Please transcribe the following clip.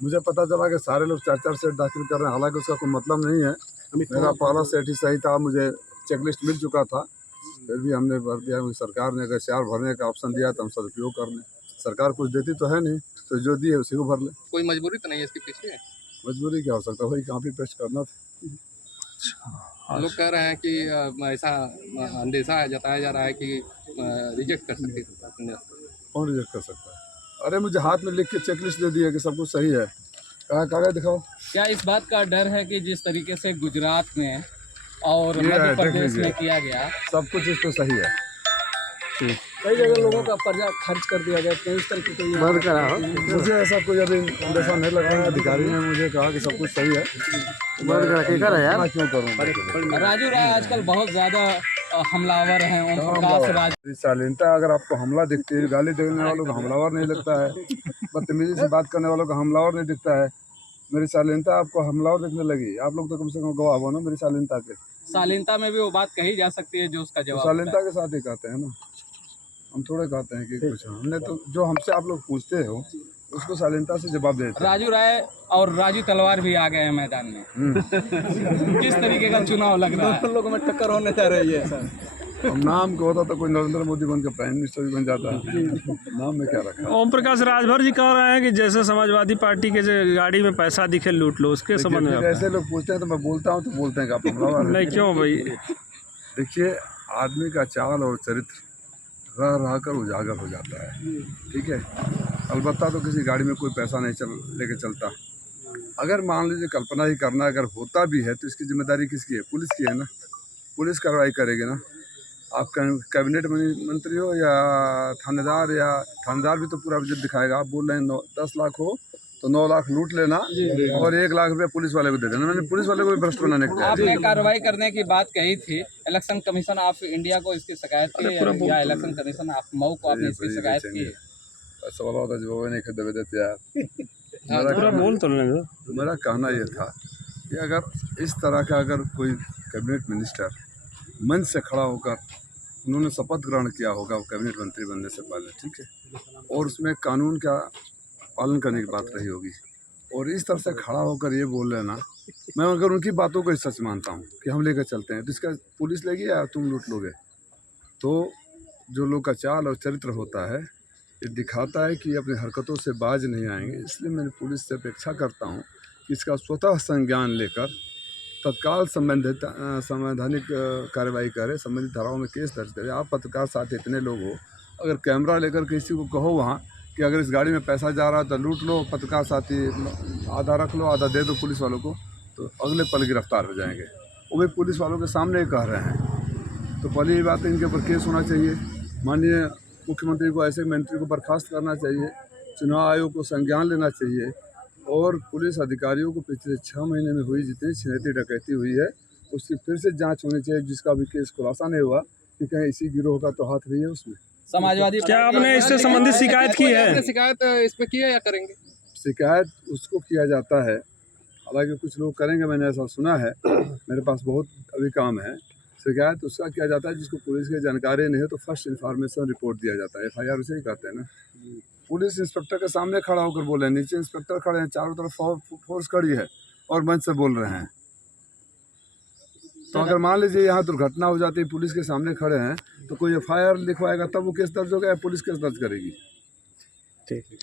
मुझे पता चला कि सारे लोग 4-4 सेट दाखिल कर रहे हैं, हालांकि उसका कोई मतलब नहीं है। मेरा पहला सेट ही सही था, मुझे चेकलिस्ट मिल चुका था, फिर भी हमने भर दिया। सरकार ने अगर 4 भरने का ऑप्शन दिया तो हम सदुपयोग कर लें। सरकार कुछ देती तो है नहीं, तो जो दी है उसी को भर लें। कोई मजबूरी तो नहीं है इसके पीछे? मजबूरी क्या हो सकता है, वही कॉपी पेस्ट करना था। लोग कह रहे हैं कि ऐसा अंदेशा जताया जा रहा है कि रिजेक्ट कर सकते हैं। कौन रिजेक्ट कर सकता है? अरे मुझे हाथ में लिख के चेकलिस्ट दे दी है कि सब कुछ सही है। कहाँ कागज दिखाओ। क्या इस बात का डर है कि जिस तरीके से गुजरात में और मध्य प्रदेश में किया गया, सब कुछ इस तो सही है। कई जगह लोगों का कर्जा खर्च कर दिया गया, तो इस तरीके से बंद करा। मुझे ऐसा कोई अभी अंदेशा नहीं लगा है। अधिकारी ने मुझे कहा कि सब कुछ सही है, बंद करा यार। मैं क्यों करूँ? राजू राय आजकल बहुत ज्यादा हमलावर हैं। ओम प्रकाश राजू शालीनता, अगर आपको हमला दिखती है, गाली देने वालों को हमलावर नहीं लगता है, बदतमीजी से बात करने वालों को हमलावर नहीं दिखता है, मेरी शालीनता आपको हमलावर दिखने लगी। आप लोग तो कम से कम गवाह हो ना मेरी शालीनता के। शालीनता में भी वो बात कही जा सकती है जो उसका जवाब शालीनता के साथ ही कहते हैं ना, हम थोड़े कहते हैं कि कुछ हमने तो जो हमसे आप लोग पूछते हो उसको शालीनता से जवाब देते हैं। राजू राय और राजू तलवार भी आ गए हैं मैदान में। किस तरीके का चुनाव लग रहा है? लोगों में टक्कर होने जा रही है सर। अब नाम को होता तो कोई नरेंद्र मोदी बन के प्राइम मिनिस्टर भी बन जाता है। नाम में क्या रखा? ओम प्रकाश राजभर जी कह रहे हैं कि जैसे समाजवादी पार्टी के जो गाड़ी में पैसा दिखे लूट लो, उसके संबंध में ऐसे लोग पूछते हैं तो मैं बोलता हूँ तो बोलते हैं कि आप हमलावर हैं। नहीं, क्यों भाई? देखिए, आदमी का चाल और चरित्र रह रह कर उजागर हो जाता है, ठीक है। अलबत्ता तो किसी गाड़ी में कोई पैसा नहीं लेके चलता। अगर मान लीजिए कल्पना ही करना, अगर होता भी है तो इसकी जिम्मेदारी किसकी है? पुलिस की है ना। पुलिस कार्रवाई करेगी ना। आप कैबिनेट मंत्री हो या थानेदार, या थानेदार भी तो पूरा विजिट दिखाएगा। आप बोल रहे हैं 10 लाख हो तो 9 लाख लूट लेना और 1 लाख रुपया पुलिस वाले को दे देना। मैंने पुलिस वाले को भी भ्रष्ट बनाने का। आपने कार्रवाई करने की बात कही थी। इलेक्शन कमीशन ऑफ इंडिया को इसकी शिकायत की है या इलेक्शन कमीशन ऑफ मऊ को आपने इसकी शिकायत की है? सवाल होता जवाब नहीं खरीदे देते यार। मेरा कहना यह था कि अगर इस तरह का अगर कोई कैबिनेट मिनिस्टर मंच से खड़ा होकर उन्होंने शपथ ग्रहण किया होगा वो कैबिनेट मंत्री बनने से पहले, ठीक है, और उसमें कानून का पालन करने की बात रही होगी, और इस तरह से खड़ा होकर ये बोल लेना, मैं अगर उनकी बातों को ही सच मानता हूँ कि हम लेकर चलते हैं तो इसका पुलिस लेगी या तुम लूट लोगे, तो जो लोग का चाल और चरित्र होता है ये दिखाता है कि अपनी हरकतों से बाज नहीं आएंगे। इसलिए मैं पुलिस से अपेक्षा करता हूँ कि इसका स्वतः संज्ञान लेकर तत्काल संवैधानिक कार्रवाई करे, संबंधित धाराओं में केस दर्ज करे। आप पत्रकार साथ इतने लोग हो, अगर कैमरा लेकर किसी को कहो वहाँ कि अगर इस गाड़ी में पैसा जा रहा है तो लूट लो, पत्रकार साथी आधा रख लो आधा दे दो पुलिस वालों को, तो अगले पल गिरफ्तार हो जाएंगे। वो भी पुलिस वालों के सामने ही कह रहे हैं। तो पहली ही बात है, इनके ऊपर केस होना चाहिए। माननीय मुख्यमंत्री को, ऐसे मंत्री को बर्खास्त करना चाहिए, चुनाव आयोग को संज्ञान लेना चाहिए, और पुलिस अधिकारियों को पिछले 6 महीने में हुई जितनी छिनैती डकैती हुई है उसकी फिर से जांच होनी चाहिए, जिसका भी केस खुलासा नहीं हुआ कि कहीं इसी गिरोह का तो हाथ नहीं है उसमें। समाजवादी क्या आपने इससे संबंधित शिकायत की है? शिकायत इस पे की है या करेंगे? शिकायत उसको किया जाता है, हालांकि कुछ लोग करेंगे, मैंने ऐसा सुना है। मेरे पास बहुत अभी काम है। शिकायत उसका किया जाता है जिसको पुलिस की जानकारी नहीं है तो फर्स्ट इन्फॉर्मेशन रिपोर्ट दिया जाता है, FIR उसे ही कहते हैं ना। पुलिस इंस्पेक्टर के सामने खड़ा होकर बोले, नीचे इंस्पेक्टर खड़े हैं, चारों तरफ फोर्स खड़ी है और मंच से बोल रहे हैं। तो अगर मान लीजिए यहाँ दुर्घटना हो जाती है, पुलिस के सामने खड़े हैं, तो कोई FIR लिखवाएगा तब वो केस दर्ज होगा या पुलिस केस दर्ज करेगी? ठीक है।